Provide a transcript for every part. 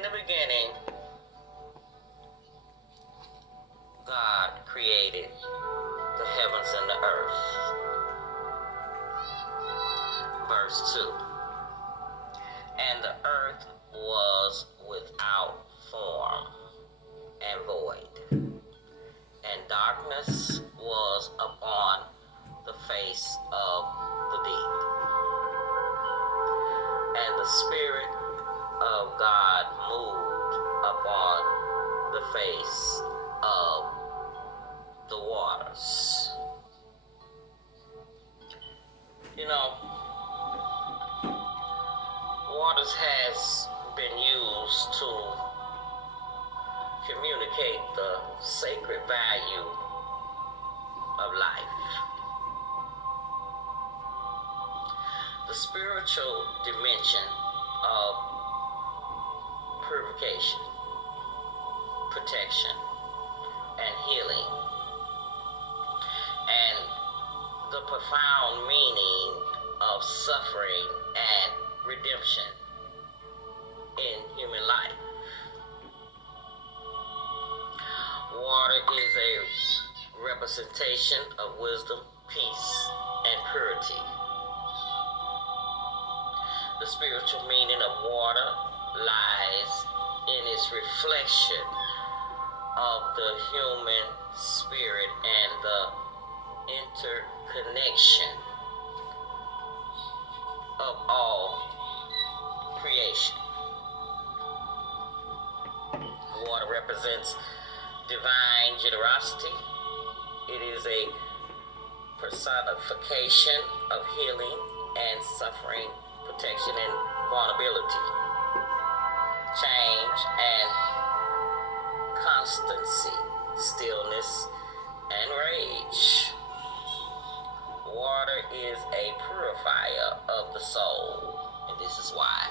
In the beginning, God created the heavens and the earth. Verse 2. And the earth was without form and void, and darkness was upon the face of the deep. And the Spirit of God moved upon the face of the waters. You know, waters has been used to communicate the sacred value of life. The spiritual dimension of purification, protection, and healing, and the profound meaning of suffering and redemption in human life. Water is a representation of wisdom, peace, and purity. The spiritual meaning of water lies in its reflection of the human spirit and the interconnection of all creation. Water represents divine generosity. It is a personification of healing and suffering, protection and vulnerability, change and constancy, stillness and rage. Water is a purifier of the soul, and this is why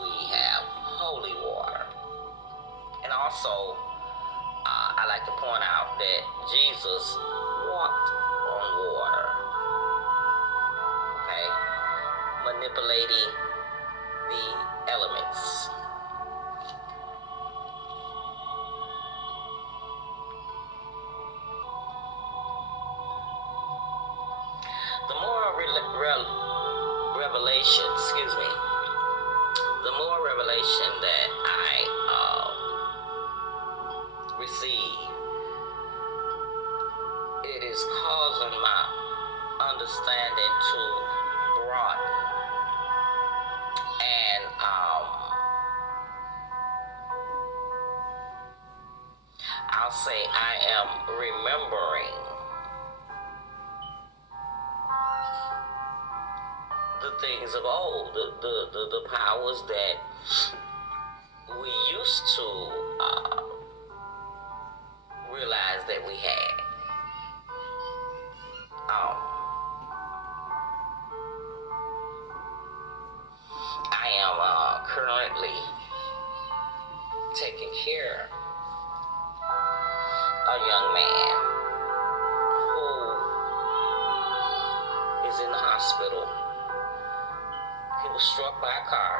we have holy water. And also, I like to point out that Jesus walked on water, okay, manipulating the elements. The more revelation, the more revelation that I receive, it is causing my understanding to broaden, and I'll say I am remembering the things of old, the powers that we used to realize that we had. I am currently taking care of a young man who is in the hospital. He was struck by a car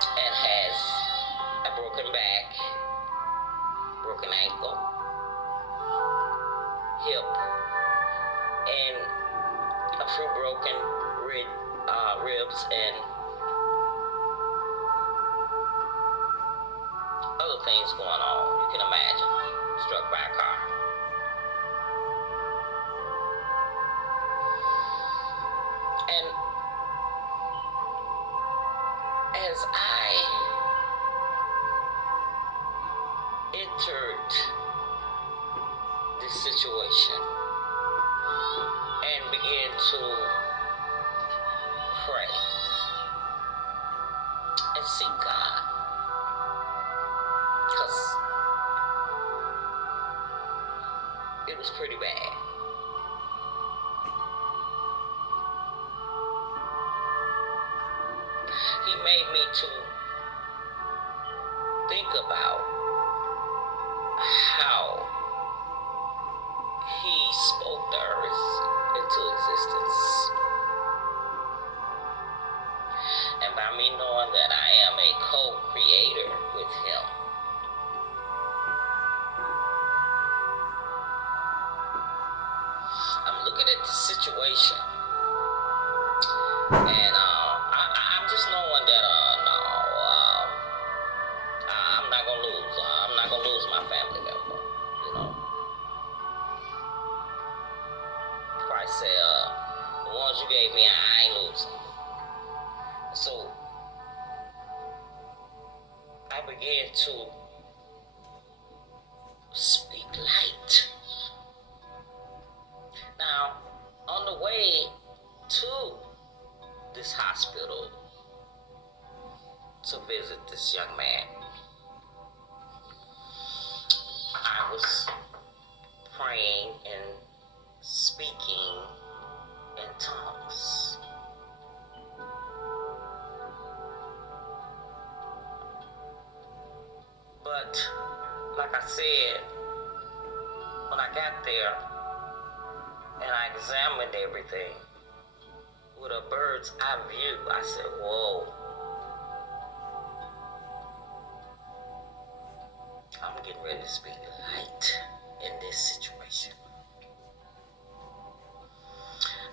and has a broken back, broken ankle, hip, and a few broken ribs and other things going on. You can imagine, struck by a car. And as I entered this situation and began to pray and seek God, because it was pretty bad. He made me to think about how he spoke the earth into existence. Creator with him. I'm looking at the situation, and I'm just knowing that no, I'm not gonna lose. I'm not gonna lose my family member. You know, Christ said, "The ones you gave me, I ain't losing." So I began to speak light. Now, on the way to this hospital to visit this young man, I was praying and speaking in tongues. But, like I said, when I got there and I examined everything with a bird's eye view, I said, whoa, I'm getting ready to speak light in this situation.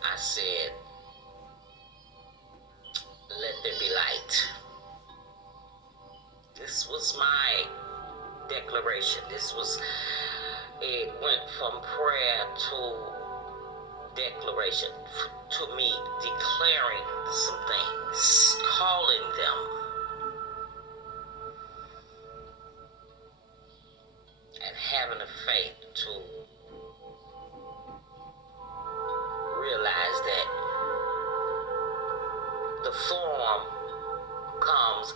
I said, let there be light. This was my declaration. It went from prayer to declaration, to me declaring some things, calling them, and having the faith to realize that the form comes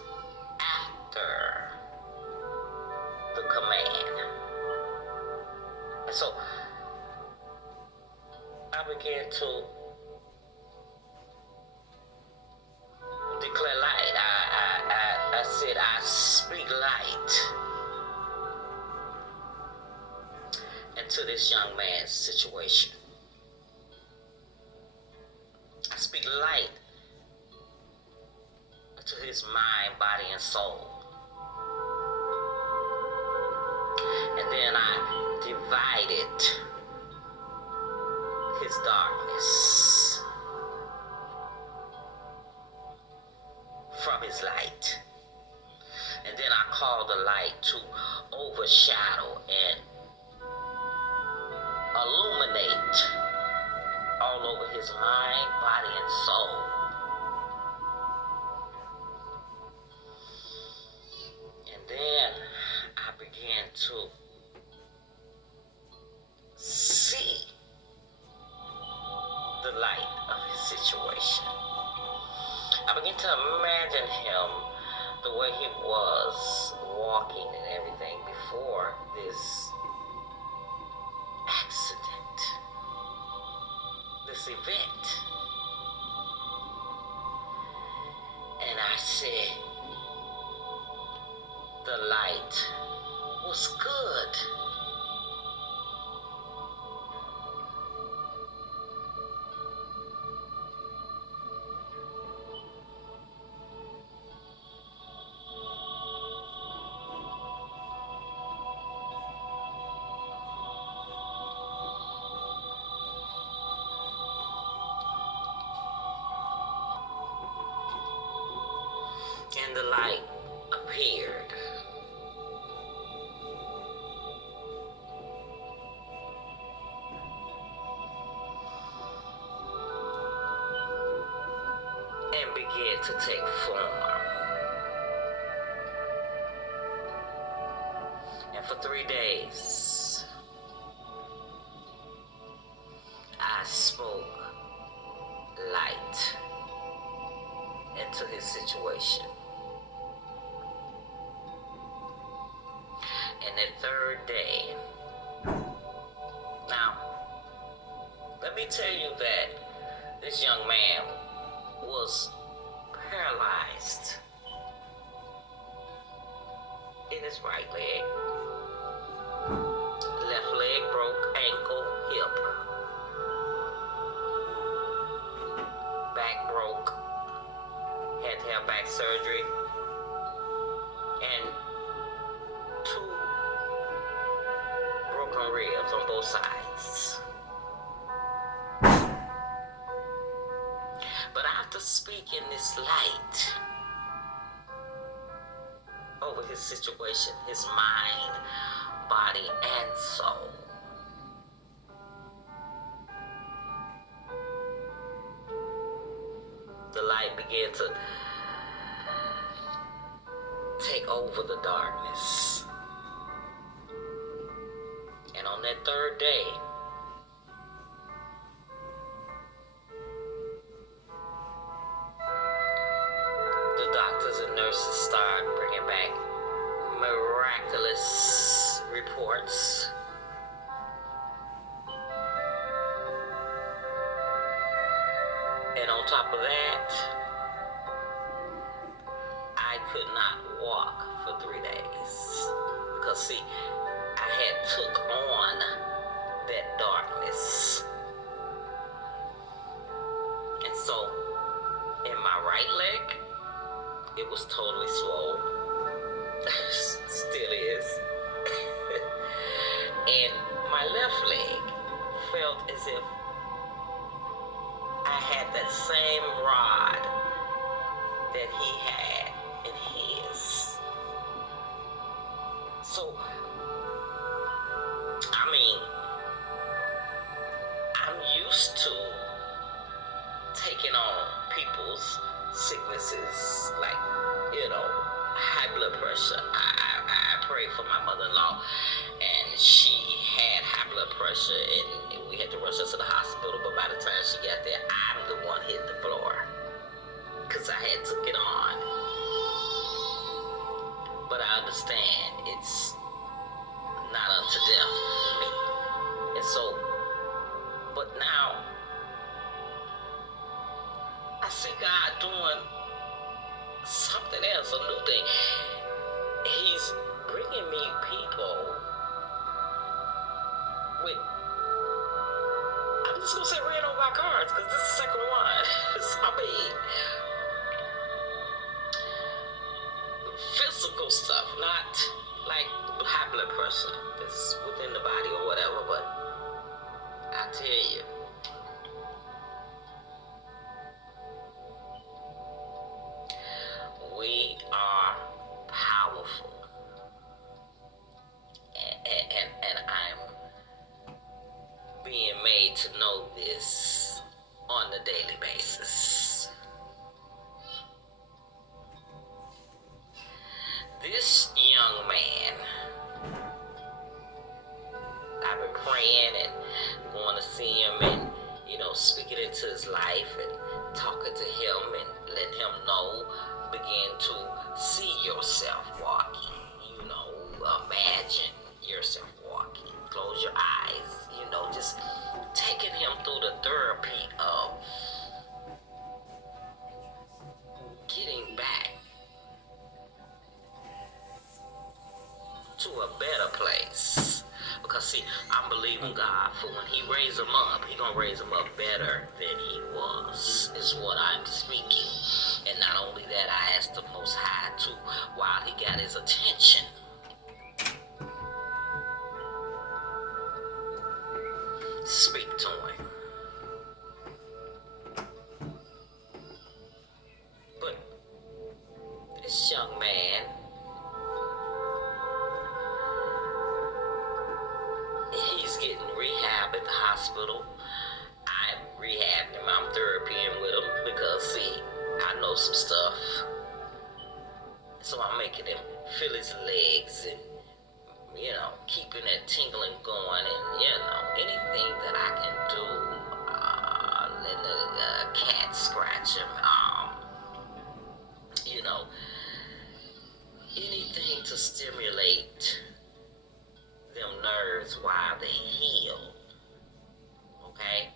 after the command. And so I began to declare light. I said, I speak light into this young man's situation. I speak light into his mind, body, and soul. And then I divided his darkness from his light. And then I called the light to overshadow and illuminate all over his mind, body, and soul. And then I began to see the light of his situation. I began to imagine him the way he was walking and everything before this accident, this event. And I said, the light was good. And the light appeared. And began to take form. And for 3 days, I spoke light into his situation. And the 3rd day, now, let me tell you that this young man was paralyzed in his right leg. Left leg broke, ankle, hip. Back broke. Had to have back surgery. and two broken ribs on both sides. But after speaking this light over his situation, his mind, body, and soul, the light began to take over the darkness. And on that third day, the doctors and nurses started bringing back miraculous reports. And on top of that, I could not walk for 3 days. Because see, I had took on that darkness. And so, in my right leg, it was totally swollen. Still is. And my left leg felt as if I had that same rod that he had in his. So, I mean, I'm used to taking on people's sicknesses, like, high blood pressure. I prayed for my mother-in-law, and she had high blood pressure, and we had to rush her to the hospital, but by the time she got there, I'm the one hitting the floor, because I had took it on. But I understand it's not unto death for me. And so, but now, I see God doing something else, a new thing. He's bringing me people with, I'm just gonna say ran over my cards, because this is the second one. I mean, physical stuff, not like high blood pressure that's within the body or whatever, but I tell you, we are powerful. And I'm being made to know this on a daily basis. This young man, I've been praying and going to see him and, speaking into his life and talking to him and letting him know, begin to see yourself walking, imagine yourself walking, close your eyes, just taking him through the therapy of getting back to a better place. Because see, I'm believing God for when he raised him up, he gonna raise him up better than he was, is what I'm speaking. And not only that, I asked the Most High to, while he got his attention, speak to him. But this young man, he's getting rehab at the hospital. I'm rehabbing him. I'm therapying with him because, see, I know some stuff. So I'm making him feel his legs and, keeping that tingling going and, anything that I can do. Letting the cat scratch him. Anything to stimulate them nerves while they heal. Okay?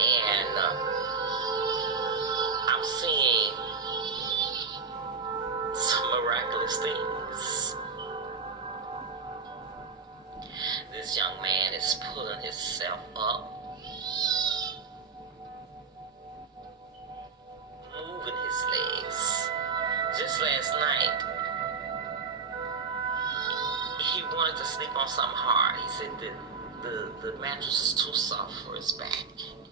And I'm seeing some miraculous things. This young man is pulling himself up, moving his legs. Just last night, he wanted to sleep on something hard. He said that the mattress is too soft for his back.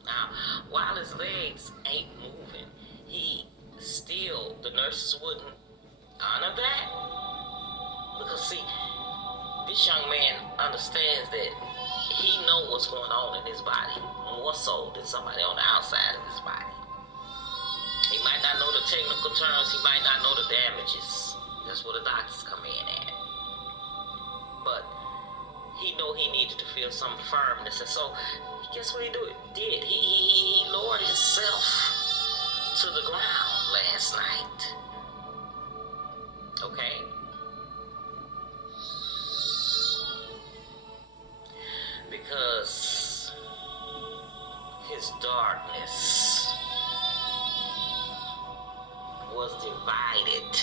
Now, while his legs ain't moving, the nurses wouldn't honor that. Because see, this young man understands that he knows what's going on in his body more so than somebody on the outside of his body. He might not know the technical terms, he might not know the damages. That's where the doctors come in at. But he knew he needed to feel some firmness, and so guess what he did? He lowered himself to the ground last night. Okay? Because his darkness was divided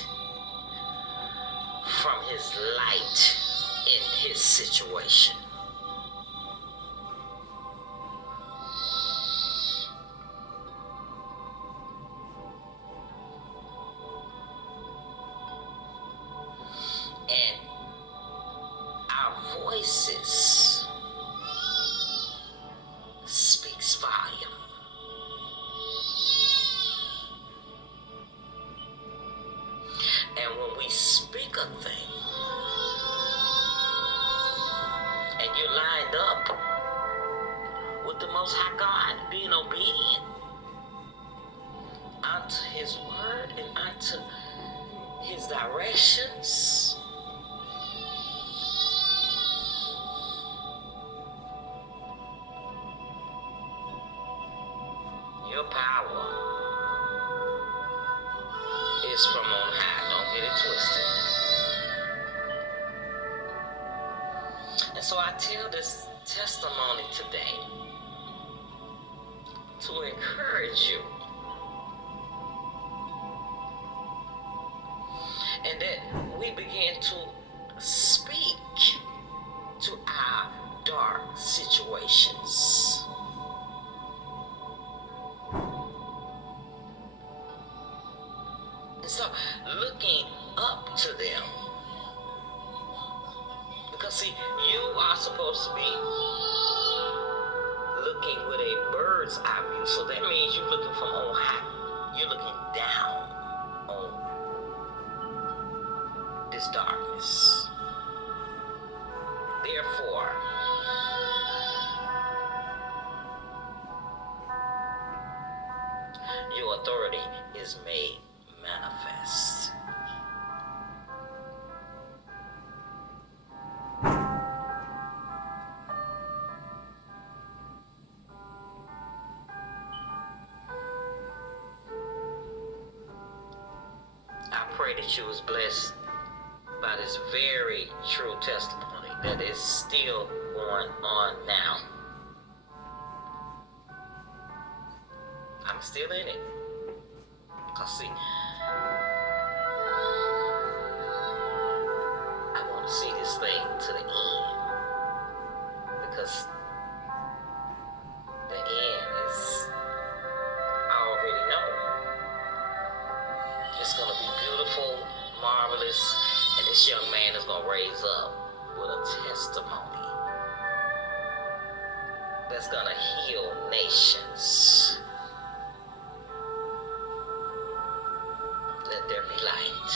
from his light in his situation. And our voices speaks volume. And when we speak a thing, and you're lined up with the Most High God, being obedient unto His word and unto His directions, your power is from on high. Don't get it twisted. And so I tell this testimony today to encourage you, and that we begin to speak to our dark situations. And so looking up to them, because see, you are supposed to be looking with a bird's eye view. So that means you're looking from on high. You're looking down on this darkness. Therefore, your authority is made manifest. I pray that you was blessed by this very true testimony that is still going on now. I'm still in it. Because see, I want to see this thing to the end. Because the end is, I already know. It's going to be beautiful, marvelous, and this young man is going to raise up with a testimony that's going to heal nations. Let there be light.